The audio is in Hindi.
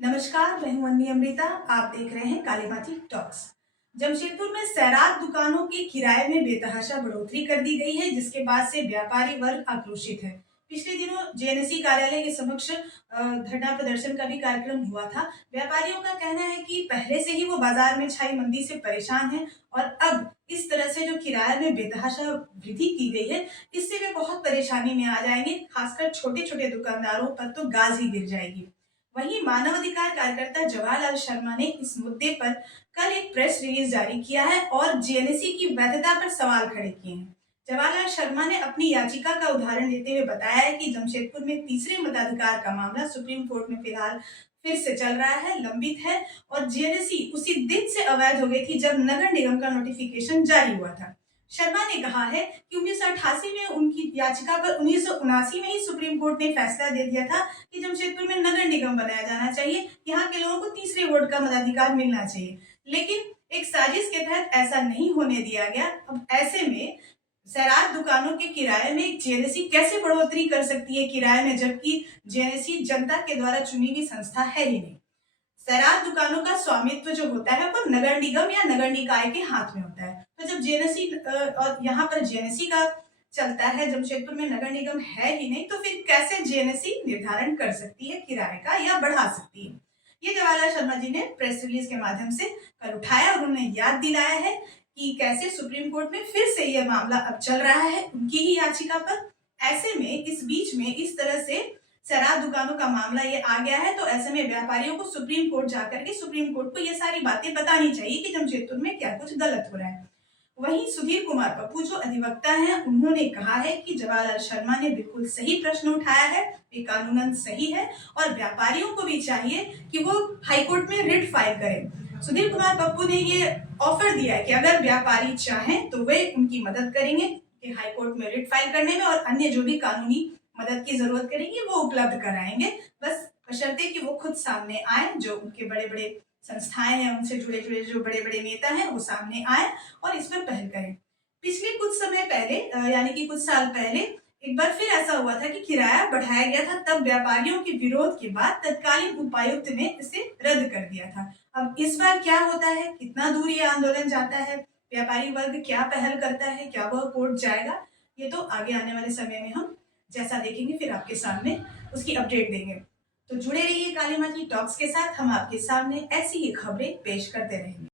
नमस्कार, मैं हूं अन्नी अमृता। आप देख रहे हैं काली माटी टॉक्स। जमशेदपुर में सैरात दुकानों के किराए में बेतहाशा बढ़ोतरी कर दी गई है, जिसके बाद से व्यापारी वर्ग आक्रोशित है। पिछले दिनों जेएनएससी कार्यालय के समक्ष धरना प्रदर्शन का भी कार्यक्रम हुआ था। व्यापारियों का कहना है कि पहले से ही वो बाजार में छाई मंदी से परेशान हैं और अब इस तरह से जो किराए में बेतहाशा वृद्धि की गई है, इससे वे बहुत परेशानी में आ जाएंगे। खासकर छोटे छोटे दुकानदारों पर तो गाज ही गिर जाएगी। वहीं मानवाधिकार कार्यकर्ता जवाहरलाल शर्मा ने इस मुद्दे पर कल एक प्रेस रिलीज जारी किया है और जेएनएससी की वैधता पर सवाल खड़े किए हैं। जवाहरलाल शर्मा ने अपनी याचिका का उदाहरण देते हुए बताया है कि जमशेदपुर में तीसरे मताधिकार का मामला सुप्रीम कोर्ट में फिलहाल फिर से चल रहा है, लंबित है और जेएनएससी उसी दिन से अवैध हो गई थी जब नगर निगम का नोटिफिकेशन जारी हुआ था। शर्मा ने कहा है कि 1988 में उनकी याचिका पर 1979 में ही सुप्रीम कोर्ट ने फैसला दे दिया था कि जमशेदपुर में नगर निगम बनाया जाना चाहिए, यहाँ के लोगों को तीसरे वोट का मताधिकार मिलना चाहिए, लेकिन एक साजिश के तहत ऐसा नहीं होने दिया गया। अब ऐसे में सैरात दुकानों के किराए में जेएनएससी कैसे बढ़ोतरी कर सकती है किराए में, जबकि जेएनएससी जनता के द्वारा चुनी हुई संस्था है ही नहीं। सैरात दुकानों का स्वामित्व जो होता है वो नगर निगम या नगर निकाय के हाथ में होता है। तो जब जेएनएससी और यहाँ पर जेएनएससी का चलता है, जमशेदपुर में नगर निगम है ही नहीं, तो फिर कैसे जेएनएससी निर्धारण कर सकती है किराए का या बढ़ा सकती है। ये जवाहरलाल शर्मा जी ने प्रेस रिलीज के माध्यम से कल उठाया और उन्होंने याद दिलाया है कि कैसे सुप्रीम कोर्ट में फिर से यह मामला अब चल रहा है उनकी ही याचिका पर। ऐसे में इस बीच में इस तरह से शराब दुकानों का मामला ये आ गया है, तो ऐसे में व्यापारियों को सुप्रीम कोर्ट जाकर के सुप्रीम कोर्ट को ये सारी बातें बतानी चाहिए कि जमशेदपुर में क्या कुछ गलत हो रहा है। वहीं सुधीर कुमार पप्पू जो अधिवक्ता हैं, उन्होंने कहा है कि जवाहरलाल शर्मा ने बिल्कुल सही प्रश्न उठाया है, ये कानूनन सही है और व्यापारियों को भी चाहिए कि वो हाईकोर्ट में रिट फाइल करें। सुधीर कुमार पप्पू ने ये ऑफर दिया है कि अगर व्यापारी चाहें तो वे उनकी मदद करेंगे कि हाईकोर्ट में रिट फाइल करने में, और अन्य जो भी कानूनी मदद की जरूरत करेंगे वो उपलब्ध कराएंगे, बस बशर्ते कि वो खुद सामने आए, जो उनके बड़े बड़े संस्थाएं हैं, उनसे जुड़े जुड़े जो बड़े बड़े नेता हैं वो सामने आए और इस पर पहल करें। पिछले कुछ समय पहले यानी कि कुछ साल पहले एक बार फिर ऐसा हुआ था कि किराया बढ़ाया गया था, तब व्यापारियों के विरोध के बाद तत्कालीन उपायुक्त ने इसे रद्द कर दिया था। अब इस बार क्या होता है, कितना दूर ये आंदोलन जाता है, व्यापारी वर्ग क्या पहल करता है, क्या वह कोर्ट जाएगा, ये तो आगे आने वाले समय में हम जैसा देखेंगे फिर आपके सामने उसकी अपडेट देंगे। तो जुड़े रहिए काली माटी टॉक्स के साथ, हम आपके सामने ऐसी ही खबरें पेश करते रहेंगे।